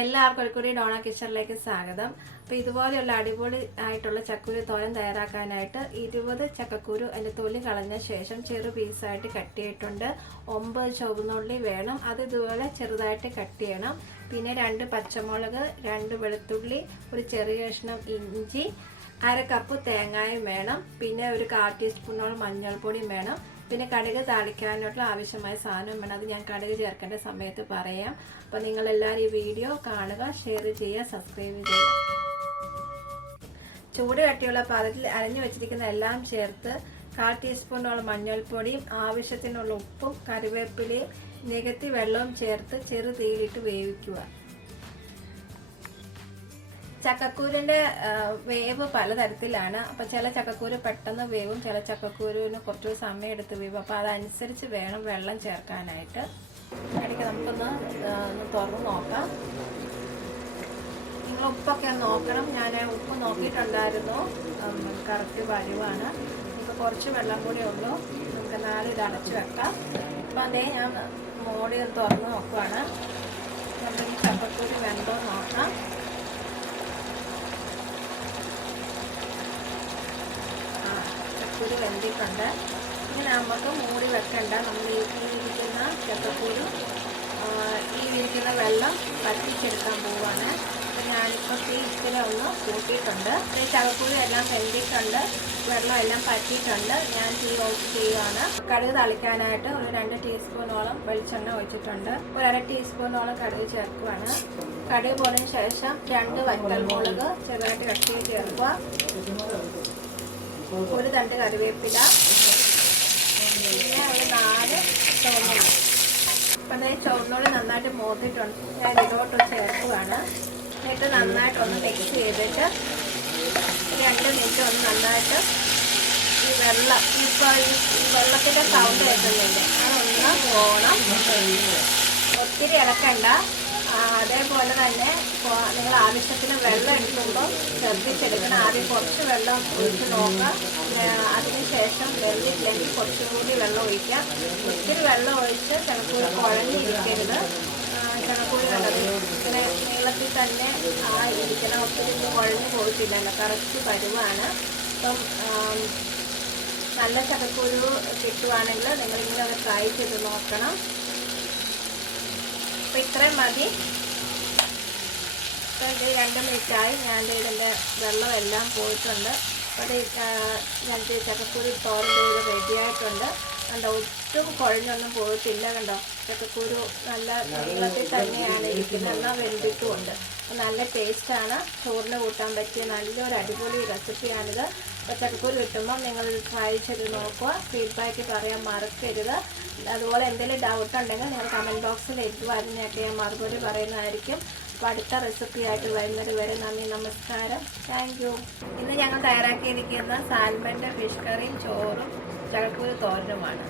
എല്ലാവർക്കും ഒരിക്കലും ഡോണ കിച്ചണിലേക്ക് സ്വാഗതം. അപ്പോൾ ഇതുപോലെയുള്ള അടിപൊളി ആയിട്ടുള്ള ചക്കുരു തോരൻ തയ്യാറാക്കാനായിട്ട് 20 ചക്കക്കുരു അതിൻ്റെ തൊലി കളഞ്ഞ ശേഷം ചെറു പീസായിട്ട് കട്ട് ചെയ്തിട്ടുണ്ട്. 9 ചുവന്നുള്ളി വേണം, അത് ഇതുപോലെ ചെറുതായിട്ട് കട്ട് ചെയ്യണം. പിന്നെ 2 പച്ചമുളക്, 2 വെളുത്തുള്ളി, ഒരു ചെറിയ കഷ്ണം ഇഞ്ചി, 1/2 കപ്പ് തേങ്ങായും വേണം. പിന്നെ ഒരു 1/4 ടീസ്പൂണോളം മഞ്ഞൾപ്പൊടിയും വേണം. പിന്നെ കടുക് താളിക്കാനുള്ള ആവശ്യമായ സാധനം വേണം. അത് ഞാൻ കടുക് ചേർക്കേണ്ട സമയത്ത് പറയാം. അപ്പോൾ നിങ്ങളെല്ലാവരും ഈ വീഡിയോ കാണുക, ഷെയർ ചെയ്യുക, സബ്സ്ക്രൈബ് ചെയ്യുക. ചൂട് കട്ടിയുള്ള പാത്രത്തിൽ അരഞ്ഞു വെച്ചിരിക്കുന്ന എല്ലാം ചേർത്ത് 1/4 ടീസ്പൂണോളം മഞ്ഞൾപ്പൊടിയും ആവശ്യത്തിനുള്ള ഉപ്പും കറിവേപ്പിലയും നികത്തി വെള്ളവും ചേർത്ത് ചെറു തീയിലിട്ട് വേവിക്കുക. ചക്കക്കൂരിൻ്റെ വേവ് പലതരത്തിലാണ്. അപ്പോൾ ചില ചക്കക്കൂര് പെട്ടെന്ന് വേവും, ചില ചക്കക്കൂരിന് കുറച്ച് സമയം എടുത്ത് വേവും. അപ്പോൾ അതനുസരിച്ച് വേണം വെള്ളം ചേർക്കാനായിട്ട്. ഇടയ്ക്ക് നമുക്കൊന്ന് തുറന്ന് നോക്കാം. നിങ്ങൾ ഉപ്പൊക്കെ നോക്കണം. ഞാൻ ഉപ്പ് നോക്കിയിട്ടുണ്ടായിരുന്നു, കറക്റ്റ് വരുവാണ്. ഇപ്പോൾ കുറച്ച് വെള്ളം കൂടി ഉള്ളൂ. നമുക്ക് 4 ഇത് അടച്ചു വെക്കാം. അപ്പോൾ അതേ ഞാൻ മോടി തുറന്ന് നോക്കുവാണ്. നമ്മുടെ ഈ ചക്കക്കൂര് വെന്തോ നോക്കാം. ചക്കക്കൂര് വെന്തിട്ടുണ്ട്. ഇങ്ങനെ നമുക്ക് മൂടി വെക്കണ്ട. നമ്മൾ ഈ ഇരിക്കുന്ന ചക്കക്കൂര് ഈ ഇരിക്കുന്ന വെള്ളം വറ്റിച്ചെടുക്കാൻ പോവാണ്. അപ്പം ഞാനിപ്പോൾ തീ ഇച്ചിരി ഒന്ന് കൂട്ടിയിട്ടുണ്ട്. ചക്കക്കൂര് എല്ലാം വെന്തിട്ടുണ്ട്, വെള്ളം എല്ലാം പറ്റിയിട്ടുണ്ട്. ഞാൻ തീ ഓഫ് ചെയ്യുകയാണ്. കടുക് തളിക്കാനായിട്ട് ഒരു 2 ടീസ്പൂണോളം വെളിച്ചെണ്ണ ഒഴിച്ചിട്ടുണ്ട്. ഒരു 1/2 ടീസ്പൂണോളം കടുക് ചേർക്കുകയാണ്. കടുക് പോയതിന് ശേഷം 2 വറ്റൽമുളക് ചെറുതായിട്ട് കട്ട് ചെയ്ത് ചേർക്കുക. ഒരു തണ്ട് കറിവേപ്പില, പിന്നെ ഒരു 4 ചുവന്നുള്ളി. അപ്പം ഈ ചുവന്നുള്ളി നന്നായിട്ട് മൂത്തിട്ടുണ്ട്. ഞാൻ ഇതിലോട്ട് ചേർക്കുകയാണ്. എന്നിട്ട് നന്നായിട്ടൊന്ന് മിക്സ് ചെയ്തിട്ട് 2 മിനിറ്റ് ഒന്ന് നന്നായിട്ട് ഈ വെള്ളം ഇപ്പോൾ ഈ വെള്ളത്തിൻ്റെ സൗണ്ട് കേൾക്കുന്നില്ലേ, അതൊന്ന് പോകണം. ഒത്തിരി ഇളക്കണ്ട. അതേപോലെ തന്നെ നിങ്ങൾ ആവശ്യത്തിന് വെള്ളം എടുക്കുമ്പോൾ ശ്രദ്ധിച്ചെടുക്കണം. ആദ്യം കുറച്ച് വെള്ളം ഒഴിച്ച് നോക്കാം. അതിനുശേഷം വെന്തില്ലെങ്കിൽ കുറച്ചുകൂടി വെള്ളം ഒഴിക്കാം. ഒത്തിരി വെള്ളം ഒഴിച്ച് ചക്കക്കൂര് കുഴഞ്ഞിരിക്കരുത്. ചക്കക്കൂര് കണ്ടത് ഇങ്ങനെ നീളത്തിൽ തന്നെ ഇരിക്കണം. ഒത്തിരി കുഴഞ്ഞു പോയിട്ടില്ലല്ലോ, കറക്റ്റ് പരുവാണ്. അപ്പം നല്ല ചക്കക്കൂര് കിട്ടുവാണെങ്കിൽ നിങ്ങളിങ്ങനെ ഒന്ന് ട്രൈ ചെയ്ത് നോക്കണം. അപ്പോൾ ഇത്രയും മതി. ഇപ്പം 2 മിനിറ്റായി. ഞാൻ ഇതിൻ്റെ വെള്ളമെല്ലാം പോയിട്ടുണ്ട്. അപ്പോൾ ഞാൻ ചക്കക്കൂരി തോരൻ ചെയ്ത് റെഡിയായിട്ടുണ്ട്. കണ്ടോ, ഒട്ടും കുഴഞ്ഞൊന്നും പോയിട്ടില്ല. കണ്ടോ, ചക്കക്കൂരു നല്ല നീളത്തിൽ തന്നെയാണ് ഇരിക്കുന്നത്, എന്നാൽ വെന്തിട്ടുമുണ്ട്. നല്ല ടേസ്റ്റാണ്. ചോറിന് കൂട്ടാൻ പറ്റിയ നല്ലൊരു അടിപൊളി റെസിപ്പിയാണിത്. അപ്പോൾ ചക്കക്കൂര് കിട്ടുമ്പോൾ നിങ്ങളിത് ട്രൈ ചെയ്ത് നോക്കുക. ഫീഡ്ബാക്ക് പറയാൻ മറക്കരുത്. അതുപോലെ എന്തെങ്കിലും ഡൗട്ട് ഉണ്ടെങ്കിൽ നിങ്ങൾ കമൻറ്റ് ബോക്സിൽ എഴുതുക. അതിനൊക്കെ ഞാൻ മറുപടി പറയുന്നതായിരിക്കും. അപ്പോൾ അടുത്ത റെസിപ്പിയായിട്ട് വരുന്നത് വരെ നന്ദി, നമസ്കാരം, താങ്ക് യു. ഇന്ന് ഞങ്ങൾ തയ്യാറാക്കിയിരിക്കുന്ന സാൽമൻ്റെ ഫിഷ് കറിയും ചോറും ചക്കക്കൂര് തോരനുമാണ്.